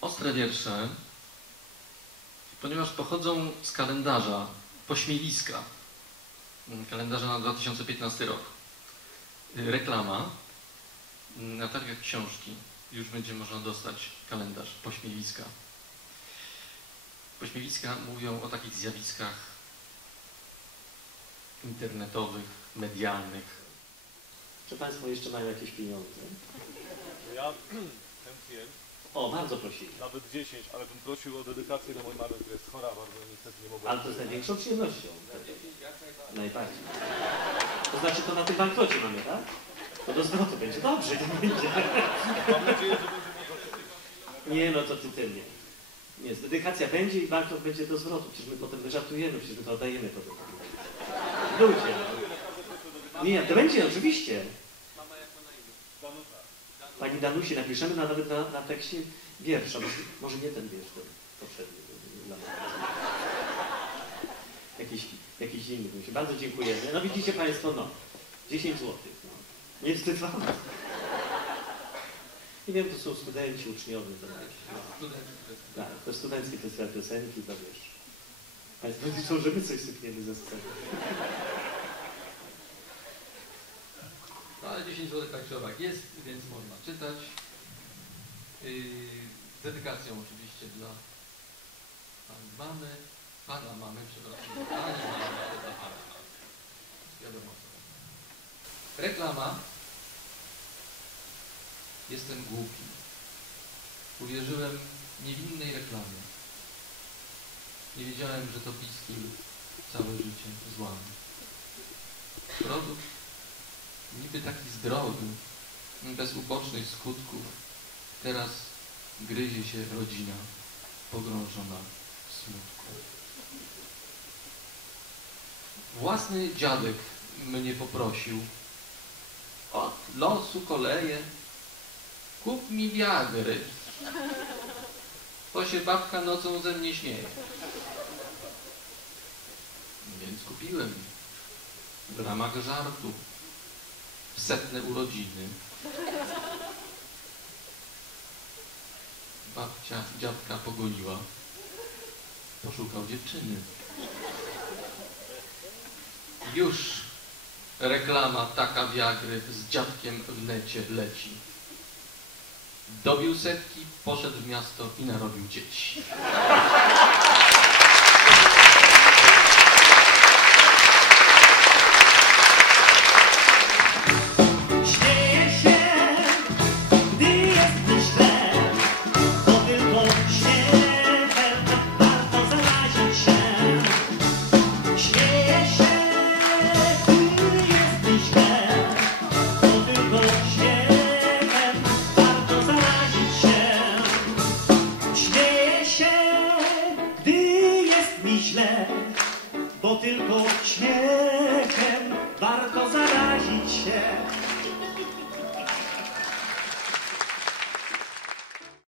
Ostre wiersze, ponieważ pochodzą z kalendarza pośmiewiska, kalendarza na 2015 rok. Reklama na targach książki. Już będzie można dostać kalendarz pośmiewiska. Pośmiewiska mówią o takich zjawiskach internetowych, medialnych. Czy Państwo jeszcze mają jakieś pieniądze? Ja chętnie, O, bardzo prosili. nawet 10, ale bym prosił o dedykację do mojej mamy, która jest chora bardzo niestety nie mogła. Ale to jest największą przyjemnością. Najbardziej. To znaczy to na tym banknocie mamy, tak? To do zwrotu będzie. Dobrze, to będzie. Mam nadzieję, że będzie można Nie, no to ty ty nie. Nie, dedykacja będzie i banknot będzie do zwrotu. Przecież my potem my żartujemy, przecież my to oddajemy potem. Ludzie. Nie, to będzie, oczywiście. Pani Danusi napiszemy na, nawet na, na tekście wiersza. Może, może nie ten wiersz, ten poprzedni. Jakiś, jakiś inny. Bardzo dziękujemy. No widzicie Państwo, no. 10 zł. No. Nie wstyd wam. Nie wiem, to są studenci, uczniowie. To no. Tak, to studencki festiwal piosenki, to wiesz. Państwo liczą, że my coś sypniemy ze sceny. Ale 10 zł tak czy owak jest, więc można czytać. Z dedykacją oczywiście dla pani mamy, pana mamy, przepraszam, pani mamy, dla pana mamy. Wiadomo co. Reklama. Jestem głupi. Uwierzyłem niewinnej reklamie. Nie wiedziałem, że to bliski całe życie złamy. Produkt niby taki zdrowy, bez ubocznych skutków, teraz gryzie się rodzina pogrążona w smutku. Własny dziadek mnie poprosił, od losu koleje, kup mi wiagry, to się babka nocą ze mnie śmieje. Więc kupiłem w ramach żartu setne urodziny. Babcia dziadka pogoniła. Poszukał dziewczyny. Już reklama taka wiagry z dziadkiem w necie leci. Dobił setki, poszedł w miasto i narobił dzieci. Źle, bo tylko śmiechem.